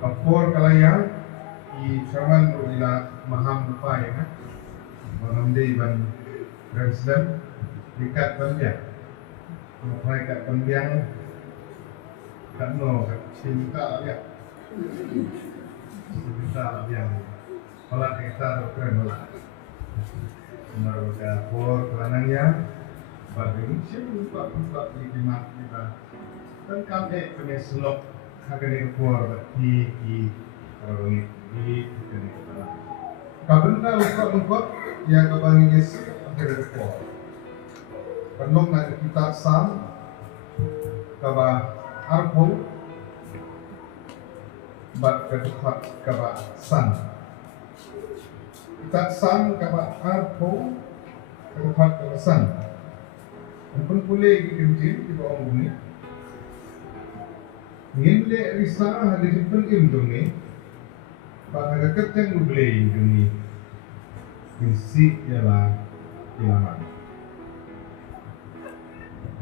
Kapor kalaya i Sherman ila maham lupa ya kan mengambil ban Ramsden dekat Pembiang mulai kat Pembiang kat no kat cinta ya cinta yang malah kita keren malah menaruh kapor kelanannya bagi siapa di jimat kita dan kami punya selok akan keluar di orang di kita. Kabenda lupa yang kebangi Yesus akan keluar. Penuh nak kita sam, kaba arpo, bat ketupat kaba san. Kita sam kaba arpo, ketupat kaba san. Ampun boleh dikirim di bawah bumi. Nginde risa hadis pun imdungi pada kerja ngublei dungi misi ialah ilaman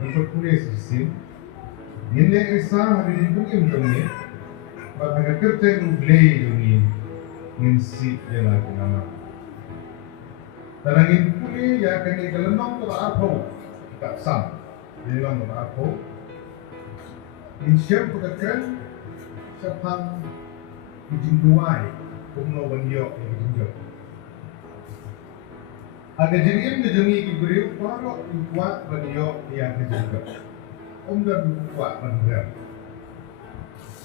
untuk kuliah sisi nginde risa hadis pun imdungi pada kerja ngublei dungi misi ialah ilaman tarangin kuliah ya kini kelenong ke apa tak sam kelenong ke apa Insyaallah pekerjaan sepang dijinduai kumno bandio yang dijinjau. Ada jenis dijungi kiberiu parok kuat bandio yang dijinjau. Dan kuat bandiam.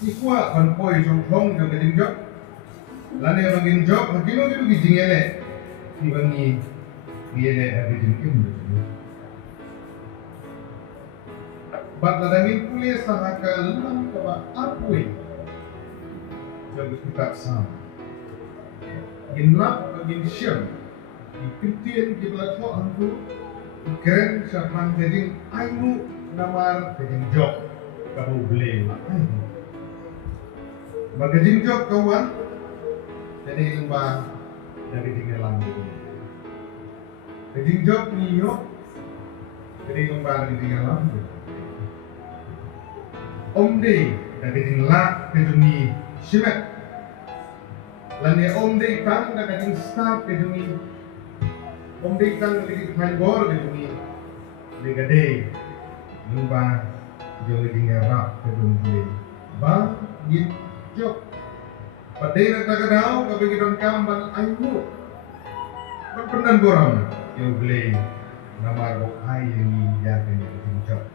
Kuat banpoi songkong yang dijinjau. Lalu yang dijinjau, hakino itu dijingele. Dibangi gile ada jenis. Batladangin kuliah sahaka lemah kaba apui jadi kita sama ginlap bagin syam dipintin di belakang antu keren syafan jadi ainu namar jadi jok kamu beli bagajin jok kawan jadi lembah dari tinggalan jadi jok niyo jadi lembah dari tinggalan Omde dari tinggal keduni simet, lainnya omde kang dari tinggal start keduni, omde kang dari hanbor keduni, legade, lupa jauh tinggal rap keduni, bang gitjok, pada nak kadau kebegiran kamban ayu, berpendan borang, jauh beli nama bok ayu ni yang tinggal.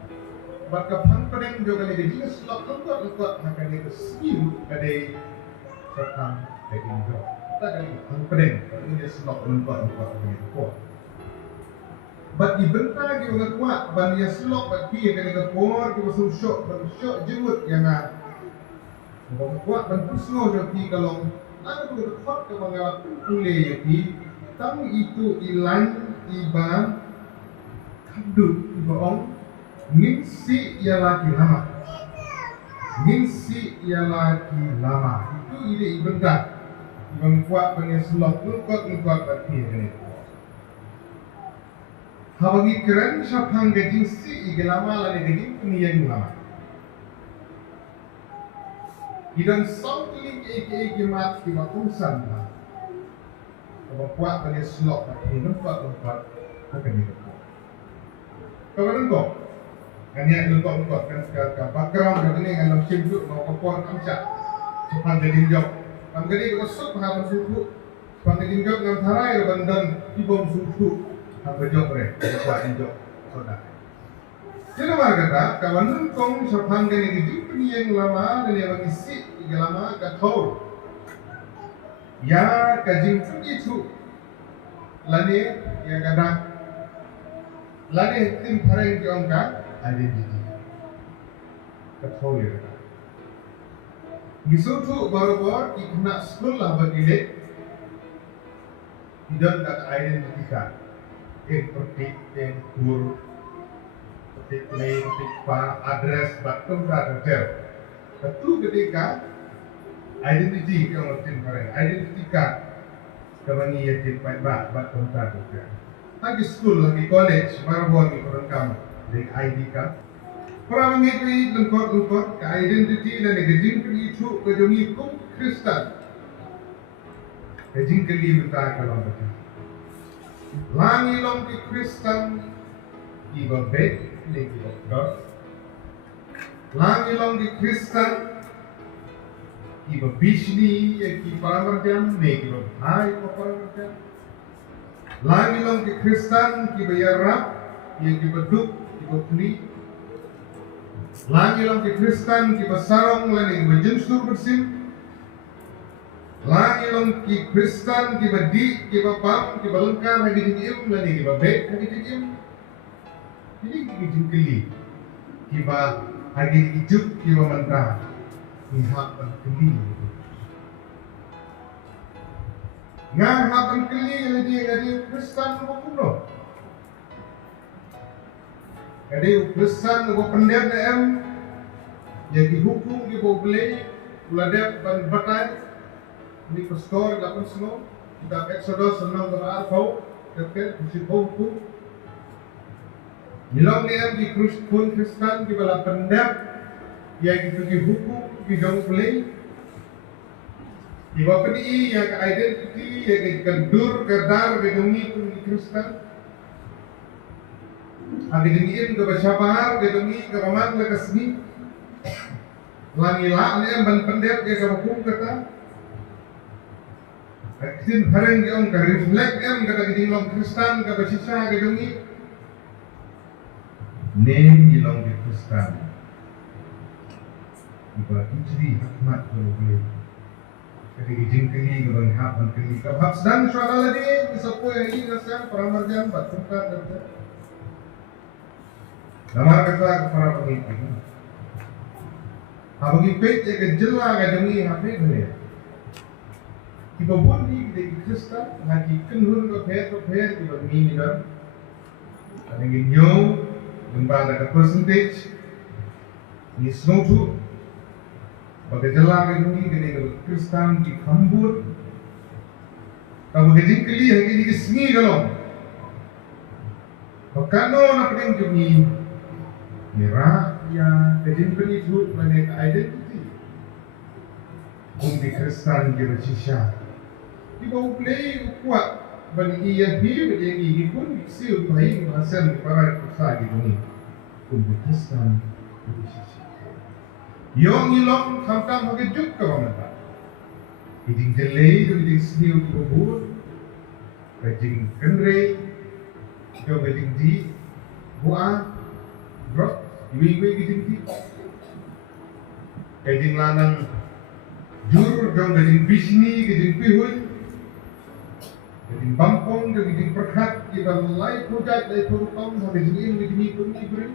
Maka pangpadang juga ni dia selok lengkap akan dia senyum kadai serta daging jok. Tak kali pangpadang kalau dia selok lengkap dengan kuat. Bat dibentang dia dengan kuat, ban dia selok bat dia dengan kuat dia bersusuk jemut yang nak. Kuat ban pusno jadi kalau nak berkuat ke mangga pulih jadi tang itu ilan ibang kadut ibaong Mingsi ialah lama. Mingsi ialah lama. Itu ide ibentar. Membuat penyeselok lukot berarti ini. Hawagi keren syafang gajing si ige lama lani gajing peniyang lama. Idan sautling ege mat di makusan lah. Membuat penyeselok berarti lukot akan dikatakan. Kawan kau. Hanya lengkap kan sekarang background yang ini dengan sibuk mau kepon kamca cepat jadi job. Kan jadi kalau sok pengaman suku cepat jadi job dengan tarai bandan ibom suku apa job re buat job soda. Jadi marga kawan lengkong cepat jadi jadi yang lama dan yang mengisi lama katau. Ya kajing itu lani yang kadang lani tim tarai diangkat identity portfolio gisutu baru ikna sekolah bagile tidak tak identity ka petik kur petik name petik pa address batum karakter itu ketika identity yang tim karen identity ka kawani yakin batum karakter lagi school lagi college baru di kamu dari ID ka Para mengikuti lengkot ke identiti dan negajing itu ke joni kum Kristen. Gajing kali minta kalau baca. Langi long di Kristen iba bet lagi dokter. Langi long di Kristen iba bisni yang ki para marjam ne iba hai para marjam. Langi long di Kristen iba yarap yang iba duk iba kuli. Langi long di Kristen iba sarong lan iba jensur bersim. Langi long ki Kristen iba di iba pam iba lengkar hagi jengim lan iba bet hagi jengim. Jadi jengkeli iba hagi ijuk iba mentah ihap keli. Ngahap keli jadi Kristen hukum lo. Jadi Kristen ko pendek em jadi hukum di boleh uladep ban batai di pastor lapan seno kita Exodus senang berarfau terkait prinsip hukum. Nilong em di Kristen di bala pendek yang itu di hukum di jauh boleh. Iba peni yang identiti yang kendur kedar gedungi pun di Kristen. Agi dingin ke basyapar gedungi ke raman ke kesni. Langila ane ban pendek ke hukum kata. Akin hareng ke ong ke reflect kata gedinglong Kristen ke basisa gedungi. Nem ilong di Kristen. Iba ijri hikmat kalau boleh. Jadi jingkeli orang hab dan keli kabab sedang suara lagi disapu yang ini nasihat para marjan batungkan dan nama kata para pengikut. Abang ipet jaga jela gadungi hape boleh. Iba bundi di Kristen lagi kenhun ke pher iba mini dan ada yang nyo gembala ke percentage ni snotu. Bagai jelang ini kini Kristen di Kambur, kalau kejing keli hari ini kesini kalau, bakano nak kejing kini, merah ya kejing keli itu mana identiti, di Kristen di bersisa, di bawah play kuat, bagi ia hidup yang ini pun siu baik hasil para kuasa ini, di Kristen di bersisa. Yung ilong samtang magijut ka mamata. Iding delay, iding sniw kubur, kajing kenre, yung kajing di, buah, drop, iwi-iwi kajing di. Kajing lanang jur, yung kajing bisni, kajing pihul, kajing bampong, kajing perhat, ibang lay project, lay purutong, kajing kajing ikon, ibrin.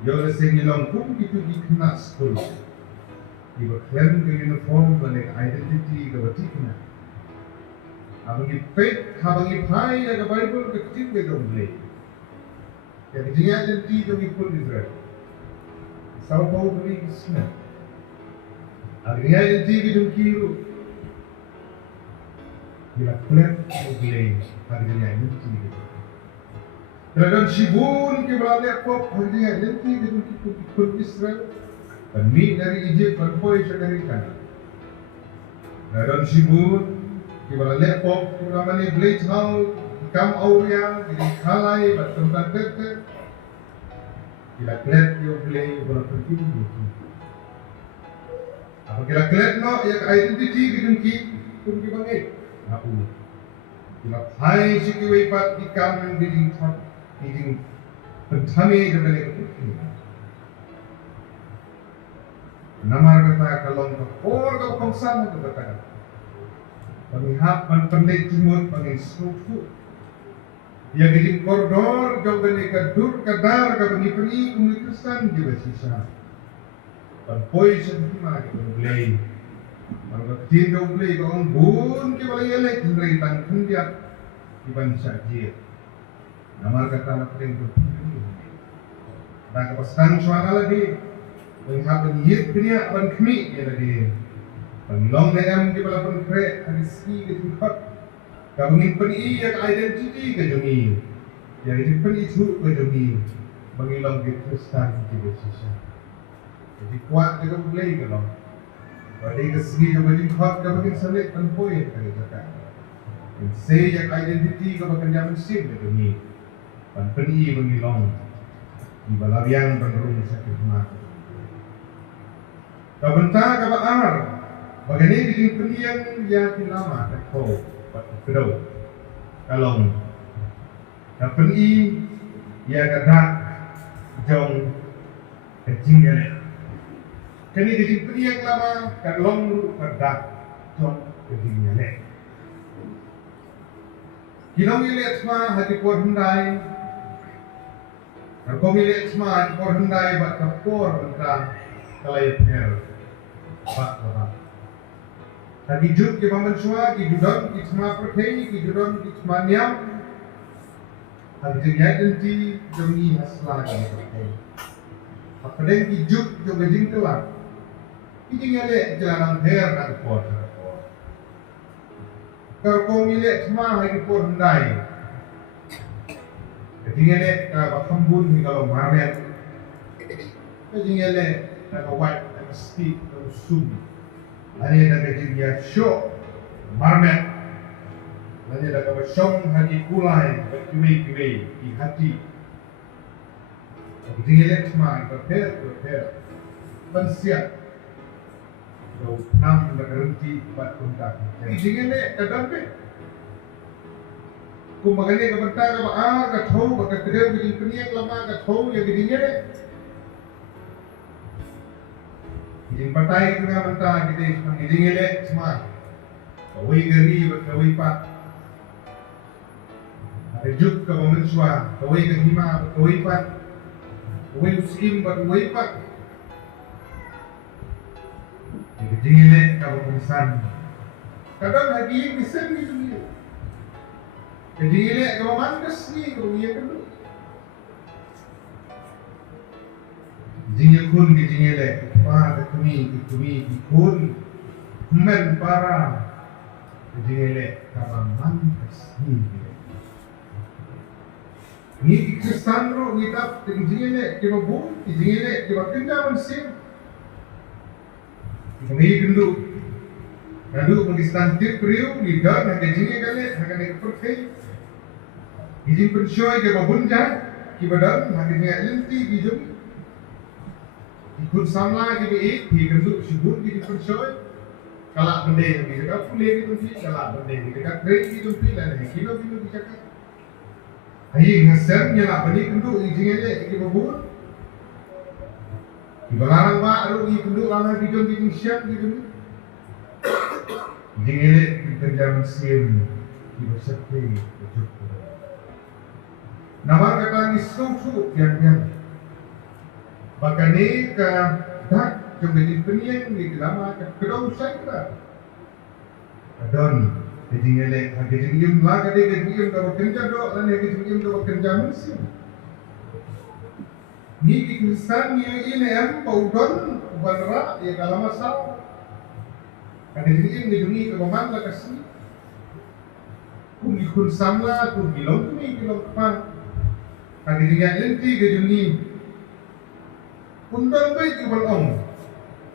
Yo sing ilong kum itu di kenas pun. Iba klaim ke uniform dan identity ke batikna. Abang ipet, abang ipai ke Bible ke kecil ke domble. Ya kecilnya identity ke pun Israel. Sao Paulo beri kisna. Abang identity ke jumkiru. Bila klaim domble, abang identity ke. Dalam Shibun ke berada kop hanya nanti dengan ikut Israel dan dari Egypt dan boy dari kanan. Dalam Shibun ke berada kop namanya Blade House kam Auria di Kalai bertempat terter. Bila klet yo play bola penting. Apa kira klet no yang identity gedungki pun dibangai. Aku. Bila hai sikiwai pat di kam di top. Ini pentami kepada kita. Nama kata kalau kor kau kongsan itu kata. Pengihap penpendek jumut pengin suku. Ia jadi koridor jauh dari kadur kadar kabani peri komunitaskan juga sisa. Penpoi semua kita boleh. Kalau kita boleh kau bun kita boleh elek dari tangkun dia di bangsa dia. Nama kata nak paling berpikir. Dan kepastian suara lagi, mengapa niat dunia akan kami dia lagi. Penglong ayam di bawah penkret ada ski ke tempat. Kami peni yang identiti ke jami, yang itu peni itu ke jami. mengilong di Kristen di Yesusnya. Jadi kuat juga boleh kalau. Pada kesegi juga jingkot juga makin selit penpoin kali cakap. Say yang identiti kau makin jaman sim itu ni. Peni mengilong di balabiang penrung sakit mata. Kau bentar kau ar. Bagaimana dijing peniang yang lama tak kau kedau. Kalong. Kau peni ia kata jong kecing ele. Kini dijing peniang lama kalong kata jong kecing ele. Kinong ilit semua hati por hendai. Kalau milik semua hati por hendai bat kapor tentang kalai per. Pak bapak. Tadi juk ke paman semua ki judon ki semua perkei ki judon ki semua niam. Hati jengai denti jongi hasla ki perkei. Apa den ki juk jong gajing kelak. Ki jengale jalan her nak por. Kalau milik semua hati por hendai. Ketinggalan kalau kambun ni kalau marmet, ketinggalan kalau white, kalau stick, kalau sum, ada ketinggalan show marmet, ada kalau song hati kulai, berkiwi di hati. Ketinggalan semua prepare, bersiap. Kalau enam berhenti buat kontak. Ketinggalan kadang kung magani ka banta ka ba ka thau ba ka tere bi peniak lama ka thau ya gidingnya de jing patai ka banta gide gidingnya le semua kawai gari ba kawai pa ada juk ka mensua kawai ka hima ba kawai pa kawai muslim ba kawai pa gidingnya le ka pemisan kadang lagi bisa gitu. Jadi ini kalau mandas ni, kalau ia kan tu. Jingnya kun ke jingnya le, pada kami kun, men para. Jingnya le, kalau mandas ni. Ni Kristen ro kita jingnya le, kita bun, jingnya le, kita kerja mansim. Kami kendu. Nadu Kristen tip priu, lidah nak jingnya kale, nak kale perkai. Izin pensyoi ke babunja, ki badan hakimnya lenti ki jum. Ikut samla ki be ki kenduk sibut ki pensyoi. Kalak bende ki dekat pule ki tunti, kalak bende ki dekat trek ki tunti dan kilo ki cakap. Ai ngasem nyala bani kenduk izin ele ki babun. Ki balarang ba ru ki kenduk lama ki jom ki siap ki jum. Izin ele ki kerja sim ki bersepi cukup. Nama kata ni susu yang bahkan ni ke dak jom jadi peniang ni lama ke kedau saya kira adon jadi ngele hage jengim la kade jengim ka bekerja do lan hage jengim ka bekerja musim ni ki Kristen ni ini am paudon banra ya dalam masal hage jengim ni dungi ka man la kasi kung ikun samla kung gilong ni gilong pa Akhirnya lenti ke juni undang baik ke balong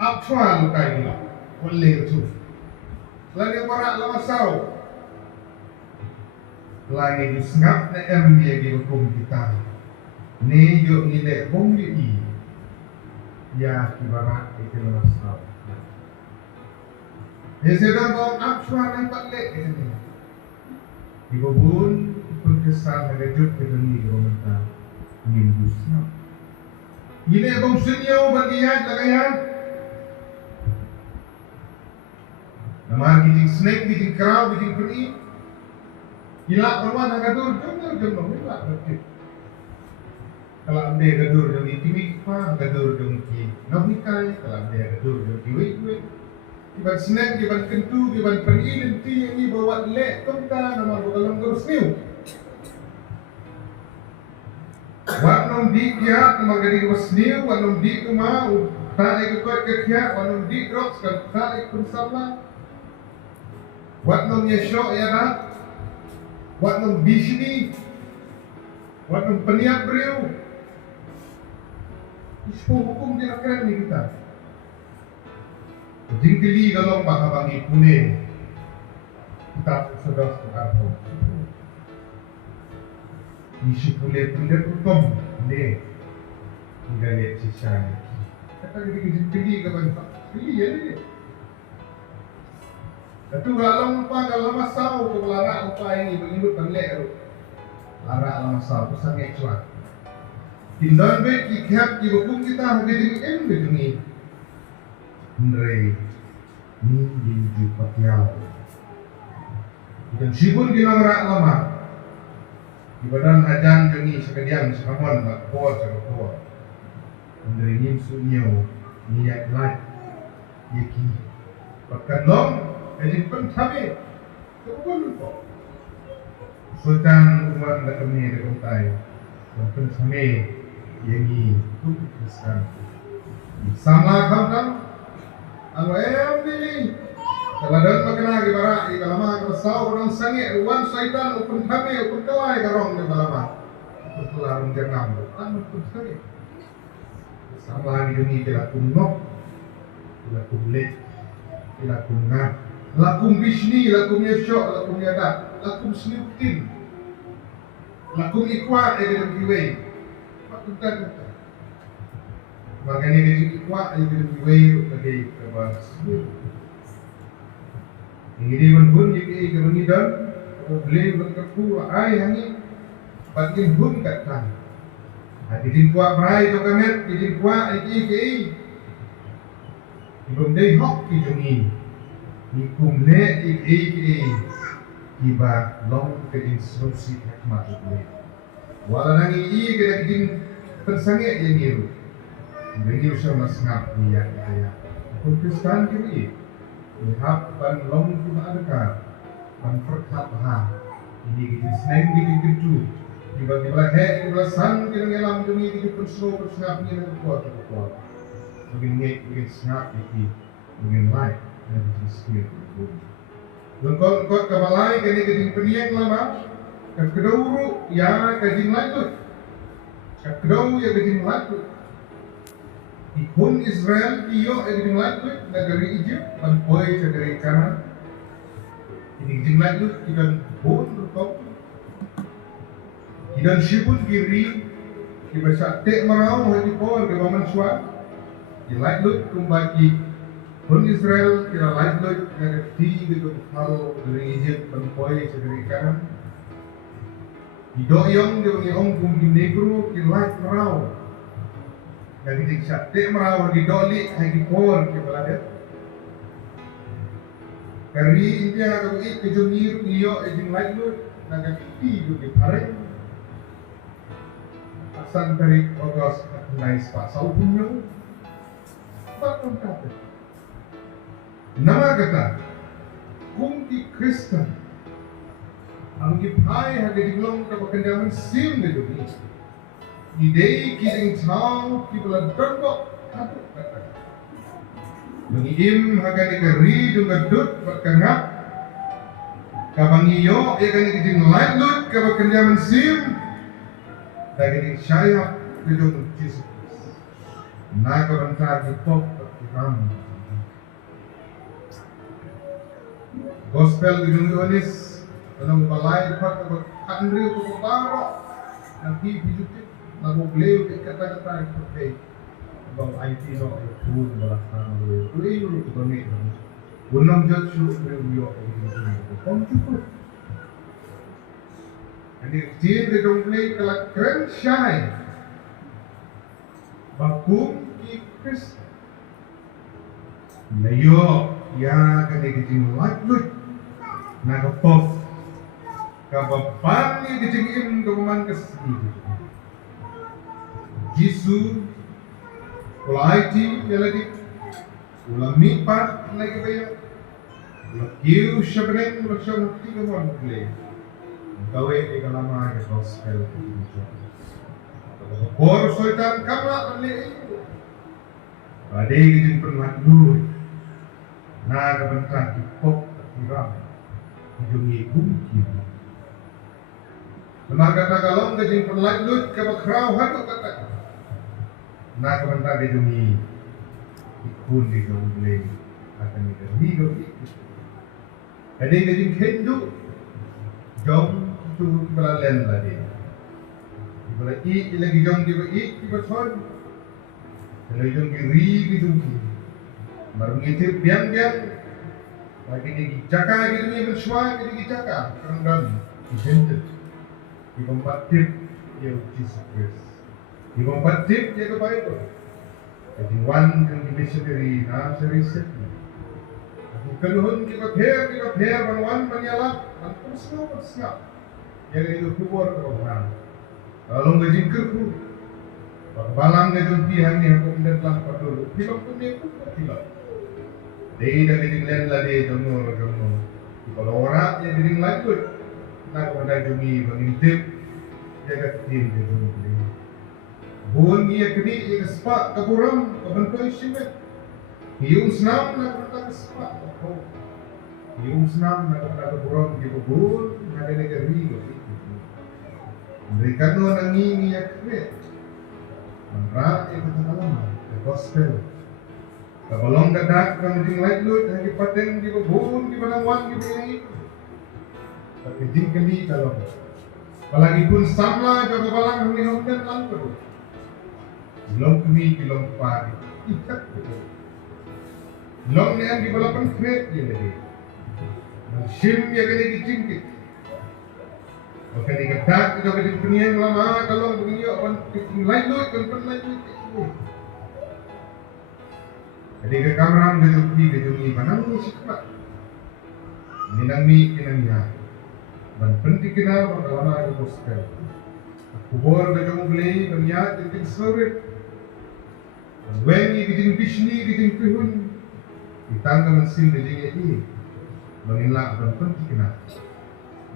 apa lukai ni lah boleh tu lagi para lama sau lagi disngap na dia di hukum kita ni yuk ni le bom di ya kibarat itu lama sau sedang bom apa nampak lek ini di babun Perkesan mengajuk ke dunia komentar Nimbusnya Gini abang senyaw bagian lagayan Nama kiting snake, kiting kerau, kiting peri Gila perwan ang gadur, jom Gila berarti Kalau anda gadur jom itimik pa Gadur jom ki nabnikay Kalau anda gadur jom kiwik-wik Iban snake, iban kentu, iban peri Nanti yang ini bawa lek Tumta nama bukalang garus niu Wanong di kia magari wasniu wanong di kuma tae ko ke kia wanong di drops kan tae kun sama wanong yesho ya na wanong bishni wanong peniap briu Isu hukum dia keren ni kita. Jingkili kalau baka bangi pune kita sudah sekarang. Isu pule hukum ni gaya sisa. Kata jingkili ke bangsa, pilih ya ni. Tapi kalau masau tu lara apa ini begitu panlek. Lara masau tu sangat cuak. Tindakan baik ikhab di hukum kita menjadi begini. Andre ni jinju patiau. Dan sibun ginang rak lama. Di badan ajan jengi sekalian sekamon nak kuat sekor. Andre ni sunyo niat lain. Yaki pakat long ejin pun tabe. Kebukan lupa. Sultan umat nak kami dekat tai. Pun same yaki tu Kristen. Sama kan ang ni kalau dah makna di barak di kalama kesau orang sange ruan syaitan upun kami upun kalai karong di kalama upun kelarung jernam kan upun sange sama di dunia tidak kunok tidak kumlet tidak kungat lakum bisni lakum yashok lakum yada lakum sniutin lakum ikwa dalam kiwai maksudkan makanya di ikwa dalam kiwai sebagai kebahagiaan ini pun jadi kemudian boleh berkeku ai hani bagian pun kata jadi kuat berai tu kamet jadi kuat iki belum deh hok kijungi ikum le iki tiba long ke instruksi hikmat itu wala nang iki ke dijin tersange yang itu bagi usaha masngap niat kaya Kristen kiri lihat ban long tu adakah ban perkat ini gitu seneng gitu tiba-tiba tiba sang kita ngelam demi gitu persno persngap ni kuat begini sengap iki begini lain dan disini lengkot kabalai kini kejing peniang lama keduru ya kejing lanjut keduru ya kejing lanjut ikun Israel iyo kejing lanjut negeri Egypt menpoy negeri kanan ini kejing lanjut ikan pun berkop ikan sipun kiri ibasak tek merau hati por ke baman suat di lanjut kembali pun Israel kira lanjut negeri gitu hal dari Egypt menpoy negeri kanan di doyong di ong kumpi negro kira merau yang diksak tek merau di doli hati por ke beladet kari India kalau ik kejungir iyo ejing lanjut negeri di pareng asan dari Ogos nais pak saupunyo bakal kata nama kata kumti Kristen ang ipai hagi diglong kapakandaman sim de dunia idei kiring tau kibala dondok katu kata mengim hagani keri dunga dut bakangap kabangiyo egani kijing lanjut kapakandaman sim daging syayap kejung Jesus naga bantag ipok at gospel kejung Yohanes anong balay dapat Andrew Kuparo ng pipijutit nagugleo kata-kata ipokay about IT no food balakang kuliyo ito kami unang judge review kung cukup and if team they don't play kalak keren shine bakum ki Kristen layo ya kanigijing laglut nagapop kabapan ni gijing kapaman kasih Jisu ula IT yaladi ula mipat lagi bayo ula kiu shabren ula shabren kapaman play gawe ikalama ke gospel Kor soitan kamla ali ade gijin perlatlu na kabantan ipok tiram hidungi kumki lemar kata kalong gijin perlatlu ke bakrau hatu kata na kamanta ke jumi ikun ke jumble akan ke higo ade ke jing kendu jom tu balalen lagi bala i lagi jom di ba thon lagi jom ki ri ki jum ki marung itu biang lagi di jaka ke jumi bersuara ke di jaka kerang ibentet di tempat tip ya Jesus Christ di tempat tip ya ke Bible jadi one yang di missionary na seriset kanuhun kita pair one menyala dan persnap yang itu keluar ke orang lalu ngejingkerku balang ngejung pihan yang kemudian telah padul film punya pun film dia dah ngejinglen lah dia jomur kalau orang yang ngejing lanjut nak pada jumi mengintip jaga tim dia jumi buon dia kini ia sepak keburam kebentuk isimet hiung senam nak pada sepak hiung senam nak pada keburam dia buon ada negeri begitu mereka tu orang ini yang kret menerap itu dalam the gospel kebolong dadak kemudian lanjut lagi paten dia buon di panangwan di ini tapi kali kalau apalagi pun sama jaga balang minum dan lalu long kini long pari ikat betul long ni di balapan kret dia lagi sim ya kena dicingkit bukan diketak kita kena penyeng lama kalau begini orang lain jadi ke kamera ke mana ni sikap minami kinanya dan penting kita bagaimana itu gospel. Kubur berjumpa beli berniat jadi seluruh. Wengi jadi bisni jadi pihun. Ditangga mesin jadi ini. Mengelak dan penting kita.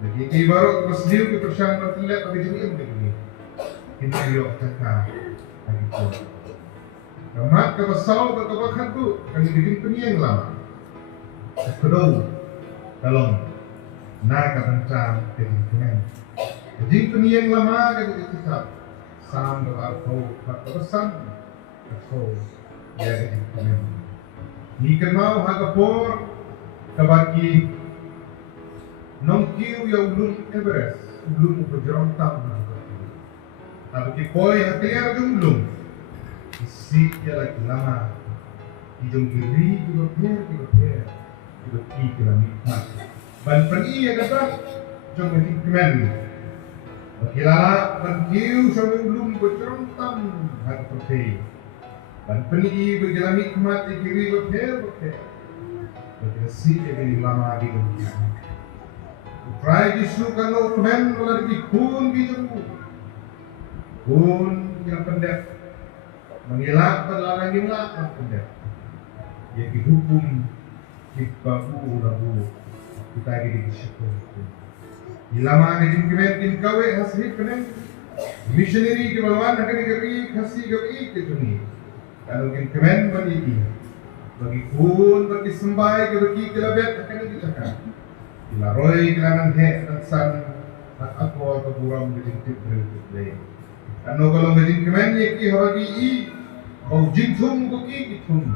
Jadi baru bersedia ke persiapan bertelak bagi jadi ini. Ini dia cakap lagi pun. Kemat kebasau berkebakan tu kami bikin penyeng lama. Kedua dalam naga bencam ketinggian. Jadi penyeng lama kita tetap sam berarti berpesan betul ya ketinggian. Ni kenal hagapor kabaki nongkiu yang belum Everest belum berjalan tam. Tapi koi hatiar belum. Isi dia lagi lama. Hidung kiri juga biar juga kita nikmat. Ban pergi ya kata jom nanti kemen kilala ban kiu sampai belum bercerontam hati pergi ban pergi berjalan nikmat di kiri berker berkesi jadi lama di dunia try justru kalau kemen lagi kun gitu kun yang pendek mengelak berlalang gelak pendek yang dihukum dibabu labu kita lagi di situ. Ilama ngajin kemen kawe hasil kenen missionary ke balawan akan negeri kasih gawe ke tuni. Kalau kemen bagi kun bagi sembai bagi kelabet akan dicakap. Ilaroy kelanan he san at ako atau buram ngajin tip. Ano kalau ngajin kemen yeki hawagi i au jintum buki itum.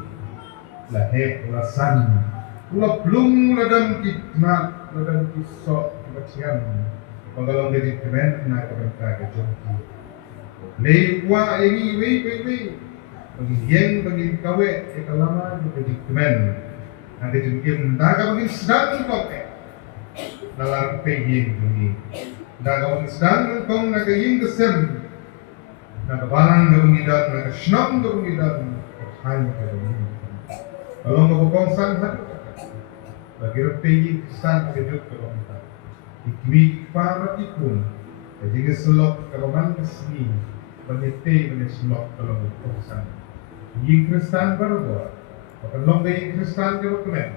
Lahe ulasan Ula belum ladang kitna ladang kisok bacian penggalang dari kemen na kebentar ke jomki lei wa ini we bagi yen bagi kawe lama dari kemen ada jengkim daga bagi sedang kok nalar pegin ini daga bagi sedang kong naga yin kesem naga balang bagi dan naga snam bagi dan hanya bagi kalau ngobong sang bagi repegi kesan kejut ke kita. Ikwi para ikun, jadi keselok keroman kesini, benete selok kalau kesan. Yang Kristen berbuat, kalau yang Kristen ke bukan,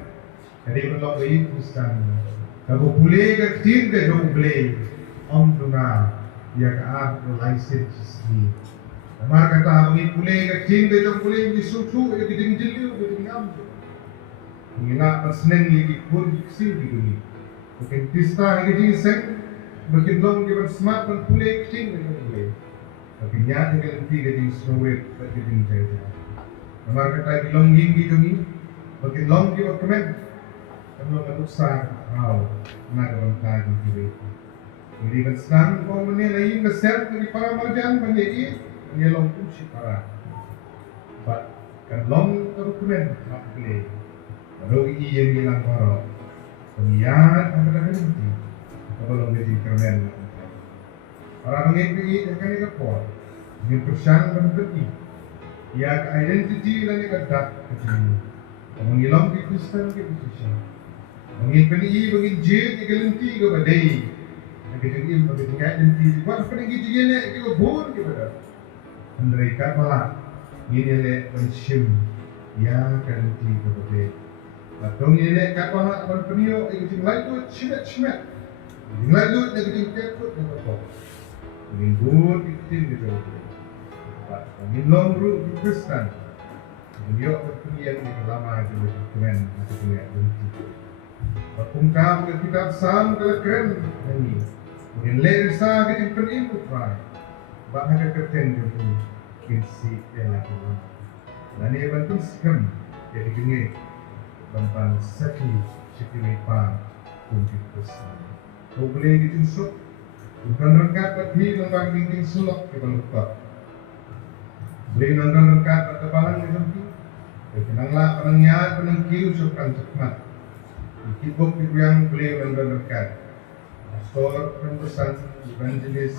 jadi kalau yang Kristen, kalau boleh kecil ke jauh boleh, tuna, ya kear license ni. Amar kata bagi boleh kecil ke jauh boleh disusu, ya dijinjil dijinjam. Mengelak perseneng lagi pun kecil di dunia. Mungkin pista lagi jinseng, mungkin long dia bersmat pun pulih kecil dengan boleh. Kapinya dengan tiga di Snowway bagi di Jaya. Namar kata di longging di kami, bagi long di wakmen, kalau manusia raw nagawan tayo di Jaya. Jadi kesan kau menilai kesan dari para marjan menjadi menyelong pun si para. But kan long dokumen nak boleh. Kalau ini yang bilang para, pemiat apa nanti, kalau menjadi kermen. Para pengikut akan dikepor, dengan persyang dan beti. Ia identiti dan ikadat kecil. Mengilang di Kristen ke Kristen. Mengikut ini bagi jid ikalenti ke badai. Mengikut ini bagi identiti. Buat peninggi jigene ke bun ke badai. Mereka malah ini le pensiun. Ia kalenti ke badai. Atau ini le kapal akan penio ikut lalu cimet. Lalu dengan kekut dan apa. Minggu itu gitu. Pak, minum ru di Kristen. Beliau berkenian di lama itu dokumen atau punya bentuk. Pungkam ke kitab Sam keren ini. Mungkin lerisa ke penin putra. Bahkan kerten itu kinsi yang aku. Dan ia bantu sekam jadi gini. Bampan sakit lepa untuk Kristen. Kau boleh ditusuk. Bukan rengkat tapi lembang dinding sulok kita lupa. Beli nonton rengkat pada kebalan di tempat. Kenanglah penengnya penengkiu sukan cekmat. Dikibuk yang beli nonton rengkat. Pastor dan pesan evangelis